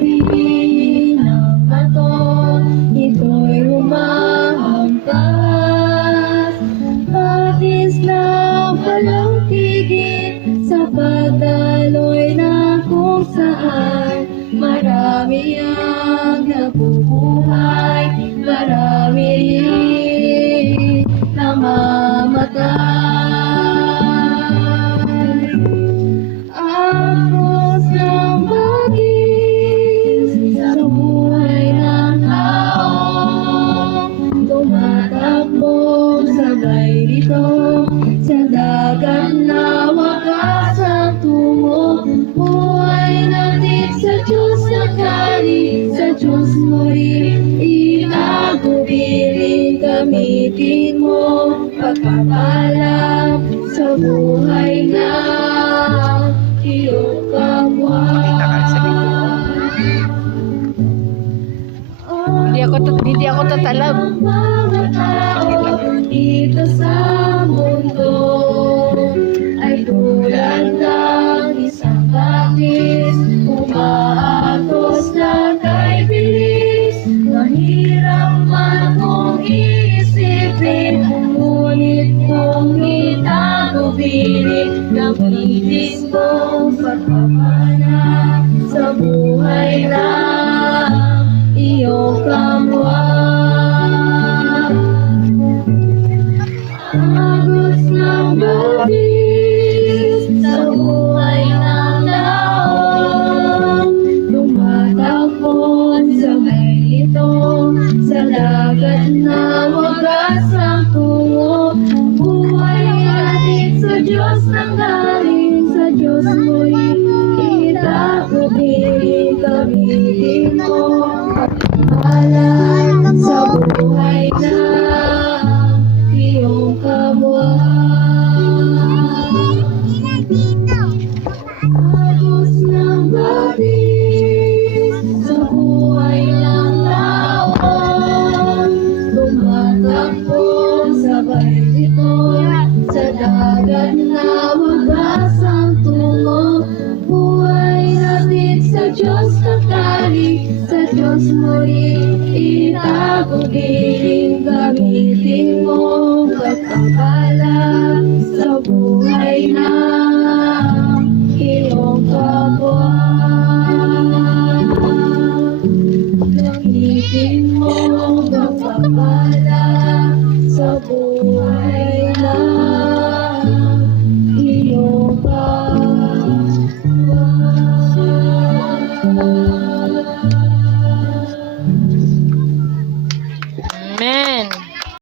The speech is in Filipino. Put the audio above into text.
biri ng bato, ito'y humahampas. Bakit na walang tigil sa pagdaloy na kung saan marami ang nabubuhay, marami rin namamatay. Agos ng bagis sa buhay ng tao, tumatakbo sabay dito sa dagat na wakas ang tungo. Buhay natin sa Diyos na kali, sa Diyos mo rin itagubilin. Gamitin mo pagpapala sa buhay na iyong kapwa. Hindi ako tatalab. Mga tao dito sa mundo ay tulad ng isang bakis, umaatos na kay bilis. Mahirap man kung iisipin, ngunit kung itagubilin, gamitin mo pagpapala sa buhay ng iyong kapwa. Agos ng bagis sa buhay ng tao, tumatakbo sabay ito sa dagat na wagas ang tungo. Buhay natin sa Diyos nang galing, sa Diyos mo'y itagubilin. Gamitin mo pagpapala sa buhay na iyong kapwa. Agos ng bagis sa buhay ng tao, tumatakbo sabay dito sa dagat na wagas ang tungo. Buhay natin sa Diyos na kali, sa Diyos mo rin itagubilin. Gamitin mo pagpapala sa buhay ng iyong kapwa. Gamitin mo pagpapala sa buhay ng iyong kapwa. Amen.